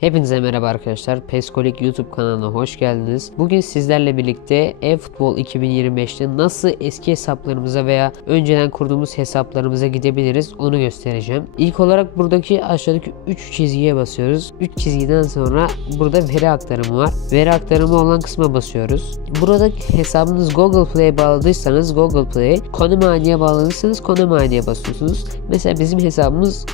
Hepinize merhaba arkadaşlar. Peskolik YouTube kanalına hoş geldiniz. Bugün sizlerle birlikte eFootball 2025'te nasıl eski hesaplarımıza veya önceden kurduğumuz hesaplarımıza gidebiliriz onu göstereceğim. İlk olarak buradaki aşağıdaki 3 çizgiye basıyoruz. 3 çizgiden sonra burada veri aktarımı var. Veri aktarımı olan kısma basıyoruz. Burada hesabınız Google Play'e bağladıysanız Google Play'e, Konami ID'ye bağladıysanız ID'ye basıyorsunuz. Mesela bizim hesabımız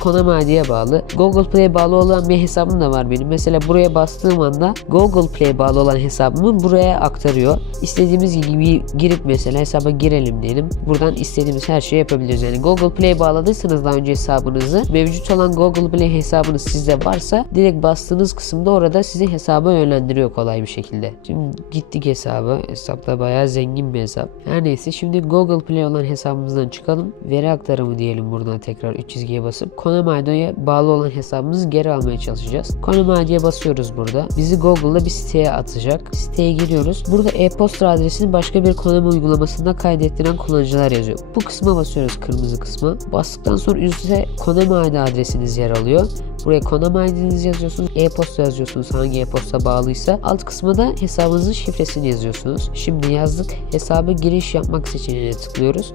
ID'ye bağlı. Google Play'e bağlı olan bir hesabım da var benim. Mesela buraya bastığım anda Google Play'e bağlı olan hesabımı buraya aktarıyor. İstediğimiz gibi girip mesela hesaba girelim diyelim. Buradan istediğimiz her şeyi yapabiliriz. Yani Google Play'e bağladıysanız daha önce hesabınızı mevcut olan Google Play hesabınız sizde varsa direkt bastığınız kısımda orada sizi hesaba yönlendiriyor kolay bir şekilde. Şimdi gittik hesaba. Hesapta bayağı zengin bir hesap. Her neyse şimdi Google Play olan hesabımızdan çıkalım. Veri aktarımı diyelim buradan tekrar 3 çizgiye basıp Konami ID'ye bağlı olan hesabımızı geri almaya çalışacağız. Konami ID'ye basıyoruz burada. Bizi Google'da bir siteye atacak. Siteye giriyoruz. Burada e-posta adresini başka bir Konami uygulamasında kaydettiren kullanıcılar yazıyor. Bu kısma basıyoruz kırmızı kısma. Bastıktan sonra üstte Konami ID adresiniz yer alıyor. Buraya Konami ID'nizi yazıyorsunuz. E-posta yazıyorsunuz hangi e-posta bağlıysa. Alt kısma da hesabınızın şifresini yazıyorsunuz. Şimdi yazdık. Hesaba giriş yapmak seçeneğine tıklıyoruz.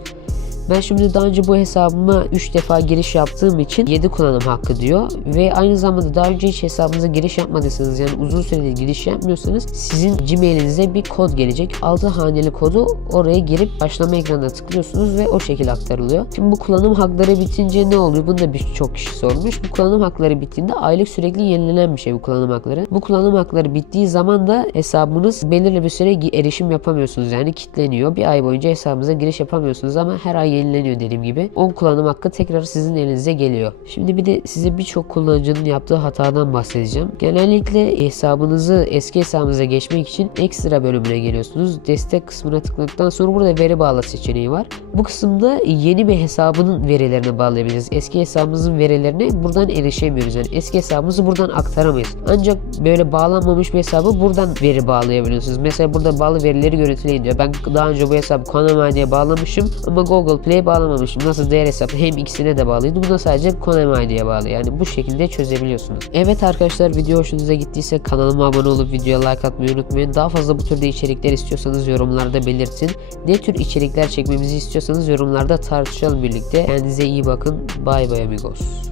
Ben şimdi daha önce bu hesabıma 3 defa giriş yaptığım için 7 kullanım hakkı diyor. Ve aynı zamanda daha önce hiç hesabınıza giriş yapmadıysanız yani uzun süredir giriş yapmıyorsanız sizin Gmail'inize bir kod gelecek. 6 haneli kodu oraya girip başlama ekranına tıklıyorsunuz ve o şekilde aktarılıyor. Şimdi bu kullanım hakları bitince ne oluyor? Bunu da birçok kişi sormuş. Bu kullanım hakları bittiğinde aylık sürekli yenilenen bir şey bu kullanım hakları. Bu kullanım hakları bittiği zaman da hesabınız belirli bir süre erişim yapamıyorsunuz. Yani kilitleniyor. Bir ay boyunca hesabınıza giriş yapamıyorsunuz ama her ay yenileniyor dediğim gibi. 10 kullanım hakkı tekrar sizin elinize geliyor. Şimdi bir de size birçok kullanıcının yaptığı hatadan bahsedeceğim. Genellikle hesabınızı eski hesabınıza geçmek için ekstra bölümüne geliyorsunuz. Destek kısmına tıkladıktan sonra burada veri bağla seçeneği var. Bu kısımda yeni bir hesabının verilerini bağlayabiliriz. Eski hesabımızın verilerine buradan erişemiyoruz. Yani eski hesabımızı buradan aktaramayız. Ancak böyle bağlanmamış bir hesabı buradan veri bağlayabiliyorsunuz. Mesela burada bağlı verileri görüntüleyin diyor. Ben daha önce bu hesabı Konami ID'ye bağlamışım ama Google Play'e bağlamamışım. Nasıl diğer hesap hem ikisine de bağlıydı. Bu da sadece Konami ID'ye bağlı. Yani bu şekilde çözebiliyorsunuz. Evet arkadaşlar video hoşunuza gittiyse kanalıma abone olup videoya like atmayı unutmayın. Daha fazla bu türde içerikler istiyorsanız yorumlarda belirtin. Ne tür içerikler çekmemizi istiyorsanız yorumlarda tartışalım birlikte. Kendinize iyi bakın. Bay bay amigos.